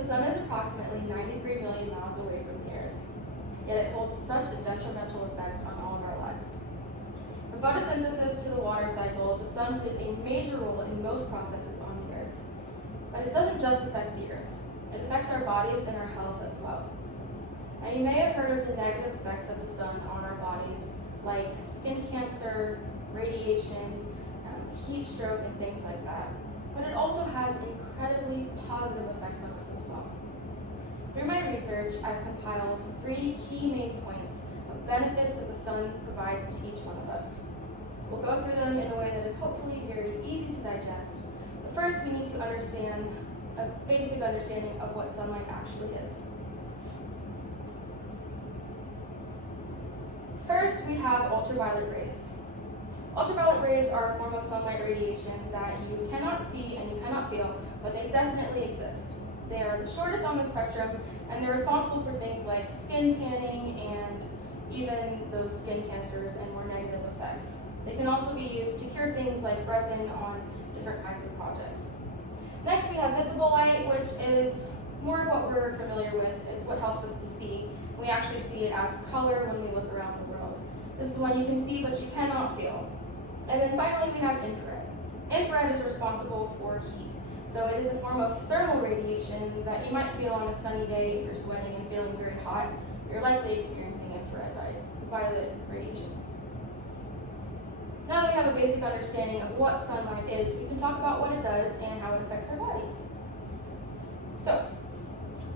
The sun is approximately 93 million miles away from the Earth, yet it holds such a detrimental effect on all of our lives. From photosynthesis to the water cycle, the sun plays a major role in most processes on the Earth. But it doesn't just affect the Earth, it affects our bodies and our health as well. Now, you may have heard of the negative effects of the sun on our bodies, like skin cancer, radiation, heat stroke, and things like that. But it also has incredibly positive effects on us as well. Through my research, I've compiled 3 key main points of benefits that the sun provides to each one of us. We'll go through them in a way that is hopefully very easy to digest. But first, we need to understand a basic understanding of what sunlight actually is. First, we have ultraviolet rays. Ultraviolet rays are a form of sunlight radiation that you cannot see and you cannot feel, but they definitely exist. They are the shortest on the spectrum, and they're responsible for things like skin tanning and even those skin cancers and more negative effects. They can also be used to cure things like resin on different kinds of projects. Next, we have visible light, which is more of what we're familiar with. It's what helps us to see. We actually see it as color when we look around the world. This is one you can see, but you cannot feel. And then finally, we have infrared. Infrared is responsible for heat. So it is a form of thermal radiation that you might feel on a sunny day if you're sweating and feeling very hot. You're likely experiencing infrared violet radiation. Now that we have a basic understanding of what sunlight is, we can talk about what it does and how it affects our bodies. So,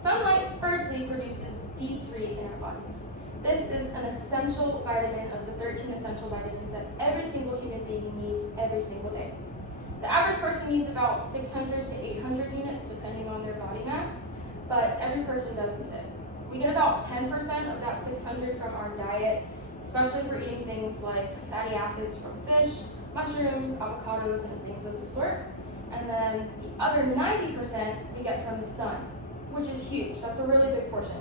sunlight firstly produces D3 in our bodies. This is an essential vitamin of the 13 essential vitamins that every single human being needs every single day. The average person needs about 600 to 800 units depending on their body mass, but every person does need it. We get about 10% of that 600 from our diet, especially for eating things like fatty acids from fish, mushrooms, avocados, and things of the sort. And then the other 90% we get from the sun, which is huge. That's a really big portion.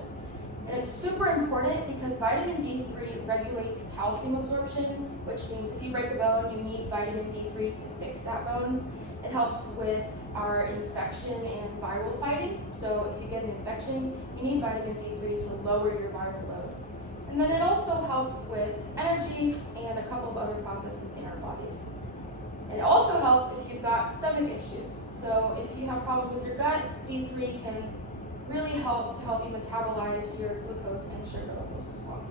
And it's super important because vitamin D3 regulates calcium absorption, which means if you break a bone, you need vitamin D3 to fix that bone. It helps with our infection and viral fighting. So if you get an infection, you need vitamin D3 to lower your viral load. And then it also helps with energy and a couple of other processes in our bodies. It also helps if you've got stomach issues. So if you have problems with your gut, D3 can really help you metabolize your glucose and sugar levels as well.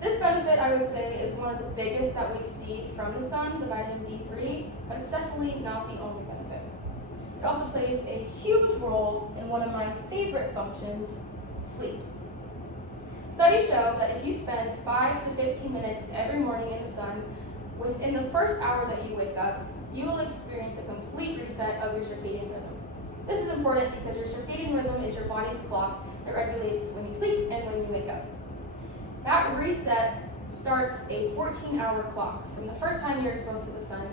This benefit, I would say, is one of the biggest that we see from the sun, the vitamin D3, but it's definitely not the only benefit. It also plays a huge role in one of my favorite functions, sleep. Studies show that if you spend 5 to 15 minutes every morning in the sun, within the first hour that you wake up, you will experience a complete reset of your circadian rhythm. This is important because your circadian rhythm is your body's clock that regulates when you sleep and when you wake up. That reset starts a 14-hour clock. From the first time you're exposed to the sun,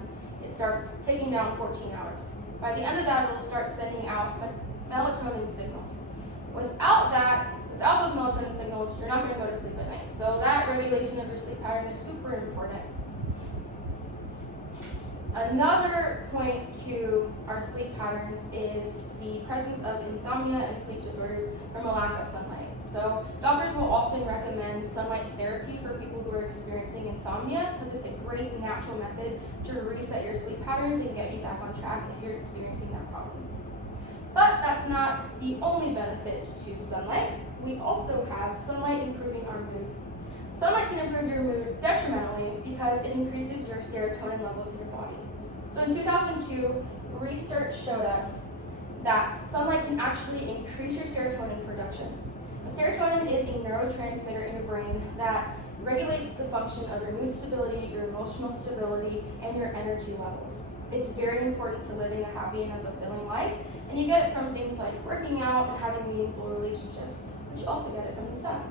it starts taking down 14 hours. By the end of that, it will start sending out melatonin signals. Without those melatonin signals, you're not going to go to sleep at night. So that regulation of your sleep pattern is super important. Another point to our sleep patterns is the presence of insomnia and sleep disorders from a lack of sunlight. So doctors will often recommend sunlight therapy for people who are experiencing insomnia because it's a great natural method to reset your sleep patterns and get you back on track if you're experiencing that problem. But that's not the only benefit to sunlight. We also have sunlight improving our mood. Sunlight can improve your mood detrimentally because it increases your serotonin levels in your body. So in 2002, research showed us that sunlight can actually increase your serotonin production. Serotonin is a neurotransmitter in your brain that regulates the function of your mood stability, your emotional stability, and your energy levels. It's very important to living a happy and a fulfilling life, and you get it from things like working out and having meaningful relationships, but you also get it from the sun.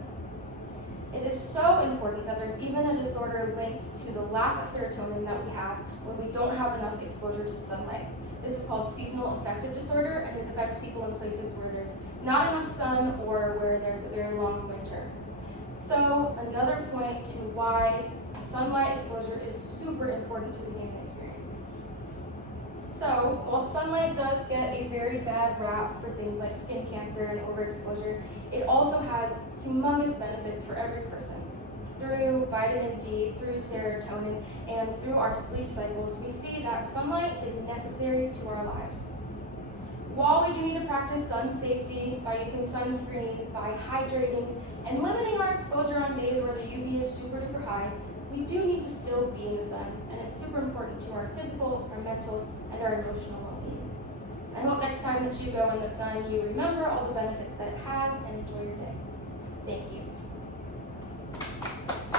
It is so important that there's even a disorder linked to the lack of serotonin that we have when we don't have enough exposure to sunlight. This is called seasonal affective disorder, and it affects people in places where there's not enough sun or where there's a very long winter. So another point to why sunlight exposure is super important to the human experience. So, while sunlight does get a very bad rap for things like skin cancer and overexposure, it also has humongous benefits for every person. Through vitamin D, through serotonin, and through our sleep cycles, we see that sunlight is necessary to our lives. While we do need to practice sun safety by using sunscreen, by hydrating, and limiting our exposure on days where the UV is super duper high, we do need to still be in the sun, and it's super important to our physical, our mental, and our emotional well-being. I hope next time that you go in the sun, you remember all the benefits that it has and enjoy your day. Thank you.